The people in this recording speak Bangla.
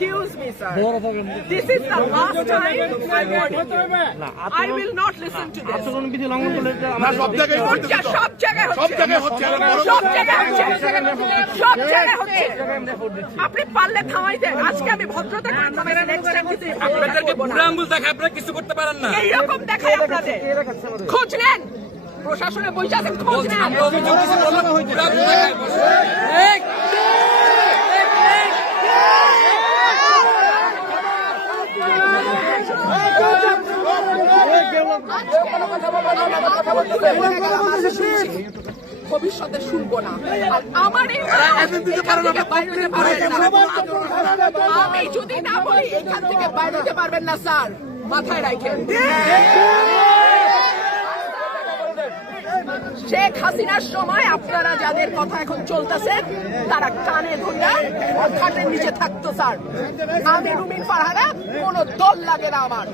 Excuse me, sir. This is the last time I'm warning you. I will not listen to this. আচরণবিধি লঙ্ঘন করলে সব জায়গায় হচ্ছে, সব জায়গায় হচ্ছে, সব জায়গায় হচ্ছে। আপনি পারলে থামাই দেন। আজকে আমি ভদ্রতা করে থামাইছি, next time কিন্তু আপনাদেরকে বুড়ো আঙ্গুল দেখায় আপনারা কিছু করতে পারেন না। এইরকম দেখায় আপনাদের। খোঁজ নেন, প্রশাসনে বসে আছেন, খোঁজ নেন। আমরা অভিযোগ দিচ্ছি, বললাম বুড়ো আঙ্গুল দেখায়। ভবিষ্যতে শুনবো না। আর আমার এই আমি যদি না বলি এখান থেকে বাইরে যেতে পারবেন না স্যার, মাথায় রাখেন। শেখ হাসিনার সময় আপনারা যাদের কথা এখন চলতেছে তারা কানে ধরে খাটের নিচে থাকতো স্যার। আমি রুমিন ফারহানা, কোনো দল লাগে না আমার।